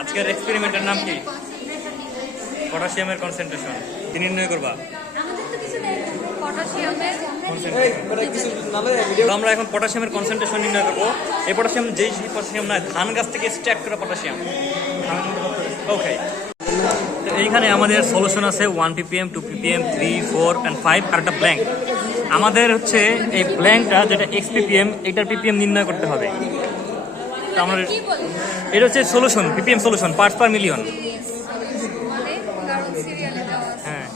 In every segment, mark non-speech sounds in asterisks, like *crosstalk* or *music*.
আজকের এক্সপেরিমেন্টের নাম কি? পটাশিয়ামের কনসেন্ট্রেশন কি নির্ণয় করবা? আমরা এখন পটাশিয়ামের কনসেন্ট্রেশন নির্ণয় করব। এই পটাশিয়াম যেই পটাশিয়াম নয় ধান গাছ থেকে স্ট্যাক করা পটাশিয়াম ওকে এইখানে আমাদের সলিউশন আছে one PPM two PPM three four and five আর একটা ব্ল্যাঙ্ক আমাদের হচ্ছে এই ব্ল্যাঙ্কটা যেটা এক্স পিপিএম এটার পিপিএম নির্ণয় করতে হবে। আমরা এটা হচ্ছে solution PPM solution parts per million হ্যাঁ।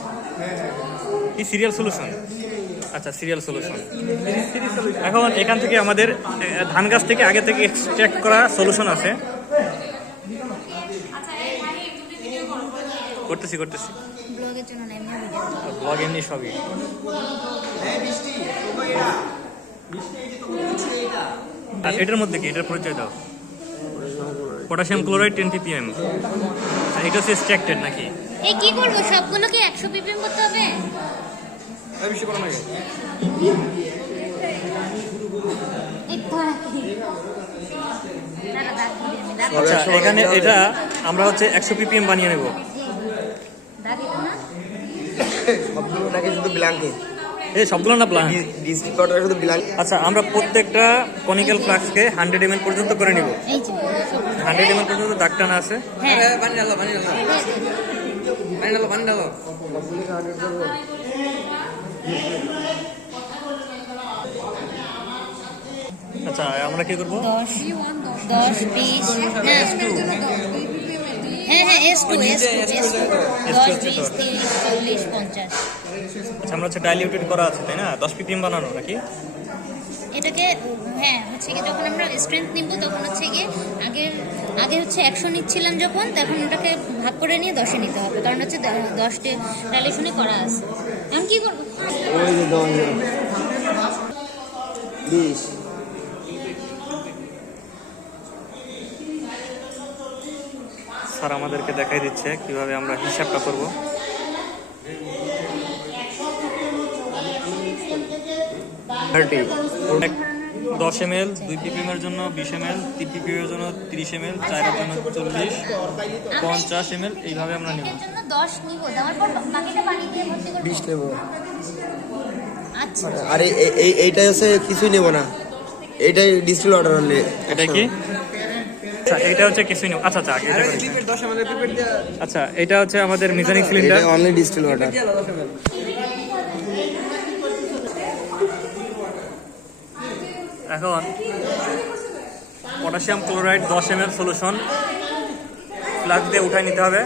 কি সিরিয়াল সলিউশন আচ্ছা সিরিয়াল সলিউশন এখন এখান থেকে আমাদের ধান গাছ থেকে আগে থেকে এক্সট্রাক্ট করা সলিউশন আছে। করতেছি করতেছি। ব্লগ এমনি সবই। আর এটার মধ্যে কি? এটার পরিচয় দাও। পটাশিয়াম ক্লোরাইড টেন ppm এটা হচ্ছে এক্সট্রাক্টেড নাকি? এই কি করব? সবগুলো কি একশো পিপিএম করতে হবে? এই দাঁড়া, আমি দাঁড়া। আচ্ছা এখানে এটা আমরা হচ্ছে একশো ppm বানিয়ে নেব। না? সবগুলো নাকি শুধু ব্ল্যাঙ্কে এই সবগুলো না প্লান শুধু ব্ল্যাঙ্ক আচ্ছা আমরা প্রত্যেকটা কনিক্যাল ফ্লাক্সকে হান্ড্রেড এম পর্যন্ত করে নিব। এই যে হান্ড্রেড এম পর্যন্ত দাগ টানা আছে। হ্যাঁ। পানি ডালো পানি ডালো পানি ডালো পানি ডালো আচ্ছা আমরা কি করব? দশ দশ বিশ। না হ্যাঁ হ্যাঁ S two S two S two দশ বিশ তিরিশ চল্লিশ পঞ্চাশ। আচ্ছা আমরা হচ্ছে ডাইলিউটেড করা আছে তাই না? দশ পিপিএম বানানো নাকি? এটাকে হ্যাঁ হচ্ছে কি যখন আমরা স্ট্রেংথ নিব তখন হচ্ছে গিয়ে আগে আগে হচ্ছে একশো নিচ্ছিলাম যখন তখন ওটাকে ভাগ করে নিয়ে দশে নিতে হবে। কারণ হচ্ছে দশটি রিলেশনে করা আছে। এখন কি করব? বিশ। স্যার আমাদেরকে দেখাই দিচ্ছে কীভাবে আমরা হিসাবটা করব। থার্টি দশ এম এল দুই পিপিএম এর জন্য বিশ এম এল তিন পিপিএম এর জন্য তিরিশ এম এল চারের জন্য চল্লিশ পঞ্চাশ এম এল এইভাবে আমরা নেব। এর জন্য দশ নিব। দেওয়ার পর বাকিটা পানি দিয়ে ভর্তি করব। বিশ নেব। আচ্ছা। আর এই- এই- এই এইটা হচ্ছে কিছুই নেব না। এইটাই ডিস্ট্রিক্ট অর্ডার হলে এটা কি? আচ্ছা এটা হচ্ছে কিছুই নেব। আচ্ছা আচ্ছা। আচ্ছা এটা হচ্ছে আমাদের measuring cylinder only district order এখন পটাশিয়াম ক্লোরাইড দশ এম সলিউশন ফ্লাক্স দিয়ে উঠাই নিতে হবে।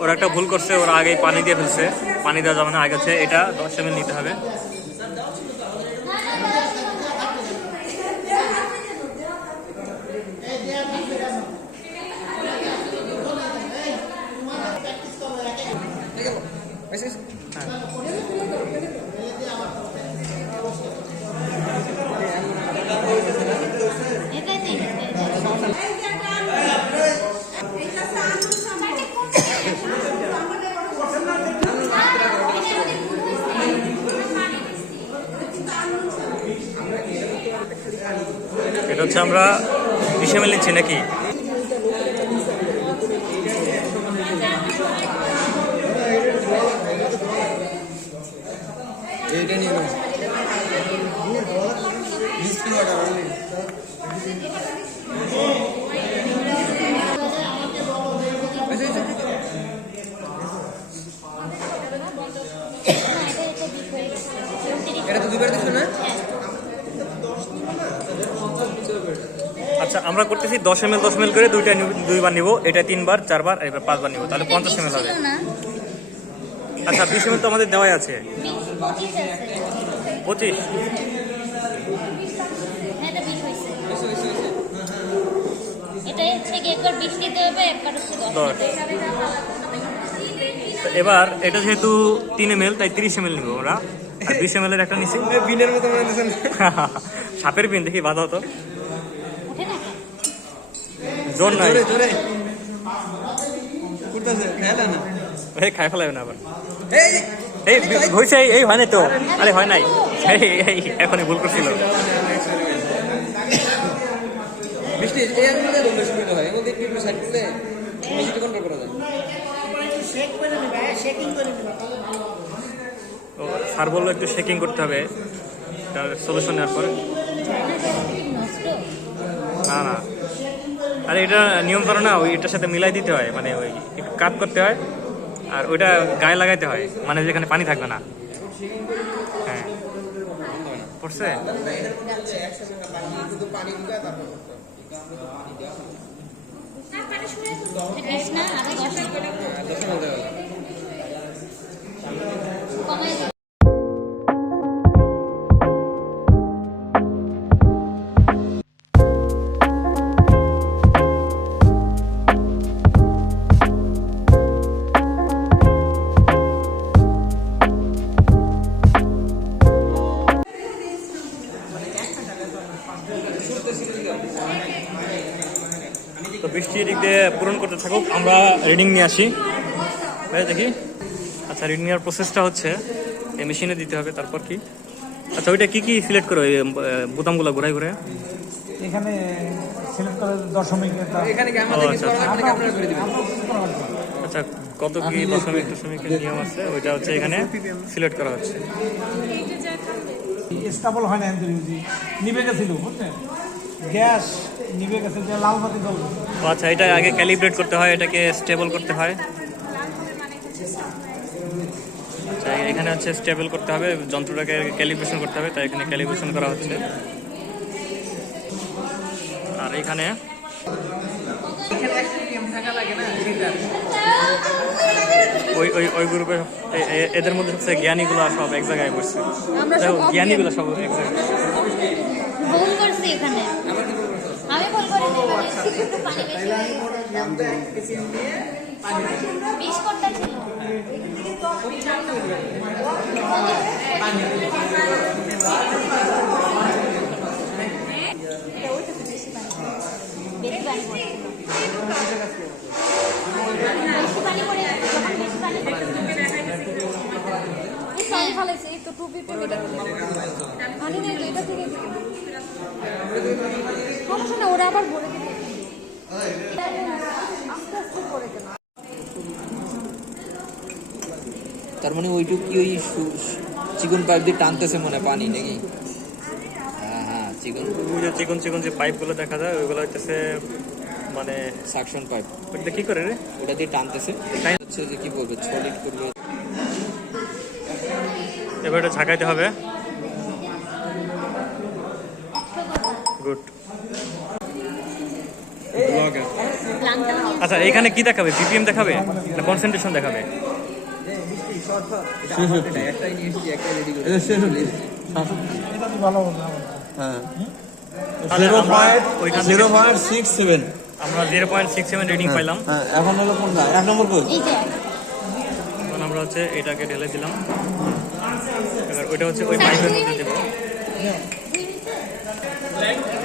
ওরা একটা ভুল করছে, ওরা আগেই পানি দিয়ে ফেলছে। পানি দেওয়া যাবে না, আগে এটা দশ এম নিতে হবে। এটাই এটা হচ্ছে আমরা বিশ এম নিচ্ছি নাকি? এটা তো দুবার দিছো না? আচ্ছা আমরা করতেছি দশ এম এল দশ এম করে দুইটা নিব- দুইবার নিব এটা তিনবার চারবার এবার পাঁচবার নিব তাহলে পঞ্চাশ এম হবে। আচ্ছা বিশ এম তো আমাদের দেওয়াই আছে। পঁচিশ এবার এটা যেহেতু তিন এম তাই তিরিশ এম নিব আমরা। আর বিশ এম এর একটা নিছি। *laughs* বিনের মতো মনে হচ্ছে সাপের পিন দেখি বাধা হতো উঠে জোর নাই এই খাই ফেলাবে না আবার। এই এই হয়েছে এই- হয় নাই তো। আরে হয় নাই। এই এখনই ভুল করছিল। বৃষ্টি সুবিধা হয়। এর মধ্যে একটু সাইড করলে কন্ট্রোল করা যায়। তো স্যার বলল একটু শেকিং করতে হবে। তার সলিউশন নেওয়ার পরে। না না। আরে এটা নিয়ম করে না, ওই এটার সাথে মিলাই দিতে হয়। মানে ওই একটু কাট করতে হয়, আর ওইটা গায়ে লাগাইতে হয়। মানে যেখানে পানি থাকবে না। হ্যাঁ। পড়ছে? না আগে দশ কমাই দিই। তো বৃষ্টি দিক দিয়ে পূরণ করতে থাকুক আমরা রিডিং নিয়ে আসি। দেখি। আচ্ছা রিডিং নেওয়ার প্রসেসটা হচ্ছে এই মেশিনে দিতে হবে তারপর কি? আচ্ছা ওইটা কি কি সিলেক্ট করো ওই বোতামগুলো ঘুরাই ঘুরে এখানে সিলেক্ট করে দশমিক এখানে কি আমাদের আচ্ছা আচ্ছা। আপনারা করে দিবেন। আচ্ছা কত কি দশমিক দশমিকের নিয়ম আছে? ওইটা হচ্ছে এখানে সিলেক্ট করা হচ্ছে। স্টাবল হয় না এনজিও নিভে গেছিল বুঝছেন গ্যাস নিভে গেছে যে লাল বাতি জ্বলবে। আচ্ছা এটা আগে ক্যালিব্রেট করতে হয় এটাকে স্টেবল করতে হয়। আচ্ছা এখানে হচ্ছে স্টেবল করতে হবে যন্ত্রটাকে ক্যালিব্রেশন করতে হবে তাই এখানে ক্যালিব্রেশন করা হচ্ছে। আর এখানে ওই ওই ওই গ্রুপে এদের মধ্যে সবচেয়ে জ্ঞানীগুলো সব এক জায়গায় বসছে। জ্ঞানীগুলো সব এক জায়গায় ভুল করছি এখানে। আমি ভুল করি একটু পানি বেশি হয়ে গেছে। বিশ করতে ছিল বেশি পানি পড়ছিল। বেশি পানি পড়ে গেছে, যখন বেশি পানি পড়ে পানি ফালাইছে এই তো টু ফিফটি মিটার পানি নেই তো এটা থেকে সমস্যা না ওরা আবার ভরে দিবে আস্তে আস্তে করে দেবে তার মানে ওইটুকু কি ওই সু- চিকন পাইপ দিয়ে টানতেছে মনে পানি নাকি? হ্যাঁ হ্যাঁ চিকন। ওই যে চিকন চিকন যে পাইপগুলো দেখা যায় ওইগুলো হচ্ছে মানে সাকশন পাইপ ওইটা কি করে রে? ওটা দিয়ে টানতেছে। তাই- হচ্ছে যে কি করবে সলিড করবে। এবার এটা ঝাঁকাইতে হবে। গুড আচ্ছা এখানে কি দেখাবে? বিপিএম দেখাবে? না কনসেন্ট্রেশন দেখাবে? আমরা zero point six seven reading পাইলাম হ্যাঁ এখন হলো কোনটা এক নম্বর কোচ এখন আমরা হচ্ছে এটাকে ঢেলে এবার ওইটা হচ্ছে ওই পাইপের মধ্যে দেবো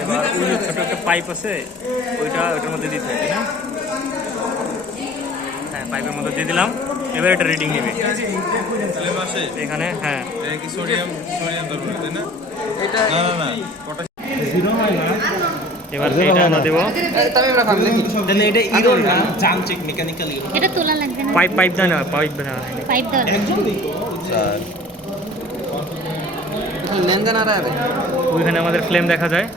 এবার ছোট একটা পাইপ আছে ওইটা ওইটার মধ্যে দিতে হয় তাই না হ্যাঁ পাইপের মধ্যে দিয়ে দিলাম। এবার এটা রিডিং নেবে। এখানে হ্যাঁ। সোডিয়াম সোডিয়াম ধরবে তাই না? না না না। জিরো হয় না। এবার এটা আমরা দেবো। তাহলে এটা ইরোর না? যান্ত্রিক মেকানিক্যালি এটা তোলা লাগবে না? পাইপ পাইপ না। লেনদেন আর ওইখানে আমাদের ফ্লেম দেখা যায়।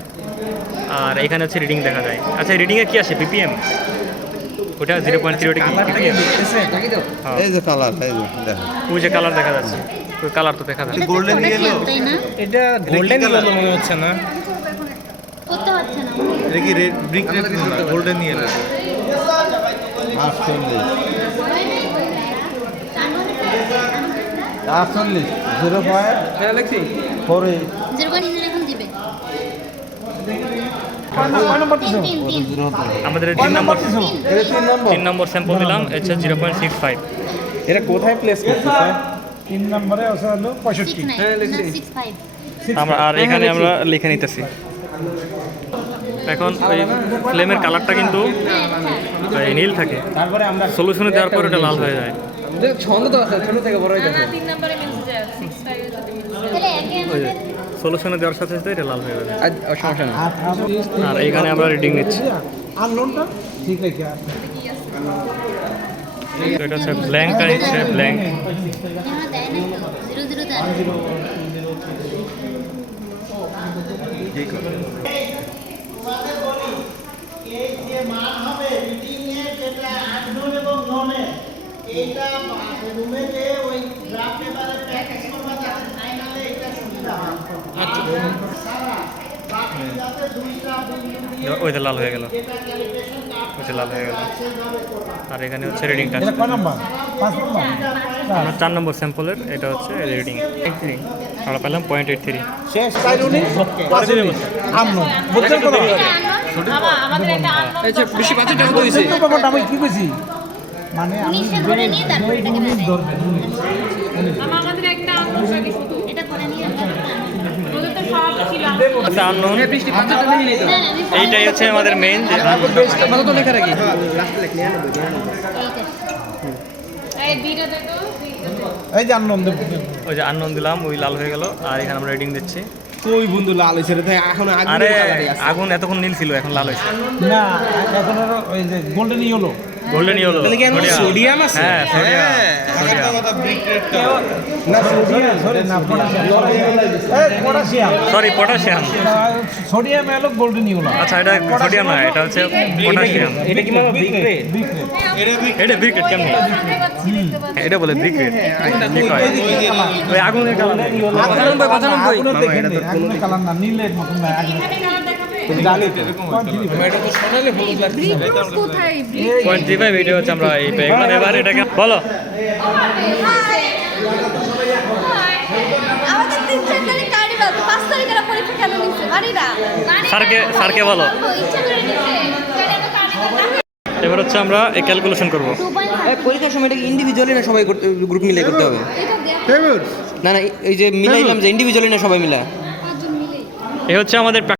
আর এখানে হচ্ছে রিডিং দেখা যায়। আচ্ছা রিডিংয়ে কি আসে? বিপিএম ওটা জিরো পয়েন্ট থ্রি ওটা কি এই যে কালার এই যে দেখো। ওই যে কালার দেখা যাচ্ছে। ওই কালার তো দেখা যাচ্ছে। এটা তো golden করেছিলাম, yellow? তাই না? এটা গোল্ডেন ইয়েলো মনে হচ্ছে না। করতে হচ্ছে না। এটা কি red brick red golden yellow আটচল্লিশ। আটচল্লিশ zero point four eight zero point engine এখন দিবে কয় নম্বর দিছো তিন তিন তিন জিরো আমাদের তিন নম্বর তিন। নম্বর। তিন নম্বর স্যাম্পল দিলাম হচ্ছে জিরো পয়েন্ট সিক্স ফাইভ এটা কোথায় প্লেস করতেছে? তিন নম্বরে আছে হলো পঁয়ষট্টি। ফাইভ আমরা আর এখানে আমরা লিখে নিতেছি। এখন ওই ফ্লেমের কালারটা কিন্তু হ্যাঁ হ্যাঁ নীল থাকে। তারপরে আমরা সলিউশনে দেওয়ার পর ওটা লাল হয়ে যায়। ছন্দ তো আছে ছোট থেকে বড় হইতেছে তিন নম্বরে মিলছে যায়। তাহলে সলিউশনে দেওয়ার সাথে সাথে এটা লাল হয়ে যাবে সমস্যা নেই আর এইখানে আমরা রিডিং নিচ্ছি আর লোনটা ঠিক আছে এটা হচ্ছে ব্ল্যাঙ্ক আর হচ্ছে ব্ল্যাঙ্ক মান এইটা রুমে যে ওই গ্রাফ পেপারে প্র্যাকটিস করবে যাতে ফাইনালে ওইটা লাল হয়ে গেল। ওইটা লাল হয়ে গেল। আর এখানে হচ্ছে রিডিংটা এটা কয় নাম্বার? পাঁচ নাম্বার? আমরা চার নম্বর স্যাম্পলের এটা হচ্ছে রিডিং আমরা পেলাম পয়েন্ট এইট থ্রি শেষ। চাই উনি? পাঁচ উনি আমনো বুঝছেন তো বাবা আমাদের একটা আননোন বেশি কত আমি কি কইছি মানে আমি ধরে নিয়ে তারপর এটাকে মামা আমাদের একটা আননোন আচ্ছা আননোন এইটাই হচ্ছে আমাদের মেইন যে ভালো তো লেখা রাখি এই যে আনন্দ। ওই যে আননোন দিলাম ওই লাল হয়ে গেল আর এখানে আমরা রিডিং দিচ্ছি। কই বন্ধু লাল হয়েছে রে? তাই এখন আগুন আগুন এতক্ষণ নীল ছিল এখন লাল হয়েছে। না এখন ওই যে গোল্ডেন ইয়েলো গোল্ডেন ইয়েলো তাহলে কি এখন সোডিয়াম আছে? হ্যাঁ সোডিয়াম সোডিয়াম কথা ব্রিক না সোডিয়াম সরি না পটাশিয়াম সরি পটাশিয়াম সোডিয়াম হলো গোল্ডেন ইয়েলো আচ্ছা এটা সোডিয়াম না এটা হচ্ছে পটাশিয়াম এটা কি? বিগ রেড এটা ব্রিকেট কেমনি? দেখতে পাচ্ছি দেখতে পাচ্ছি এটা বলে ব্রিকেট ঠিক হয়। ওই আগুনের কালার। পঁচানব্বই পঁচানব্বই আগুনের দেখেন নি, নীলের মতন আগুন এখানে এটা হচ্ছে আমরা এই পেয়ে গেলাম এবার এটাকে বলো। স্যারকে স্যারকে বলো। এবার হচ্ছে আমরা এই ক্যালকুলেশন করব। এই পরীক্ষার সময় এটা ইন্ডিভিজুয়ালি না সবাই গ্রুপ মিলে করতে হবে? না না এই যে মিলাইলাম যে ইন্ডিভিজুয়ালি না সবাই মিলা এই হচ্ছে আমাদের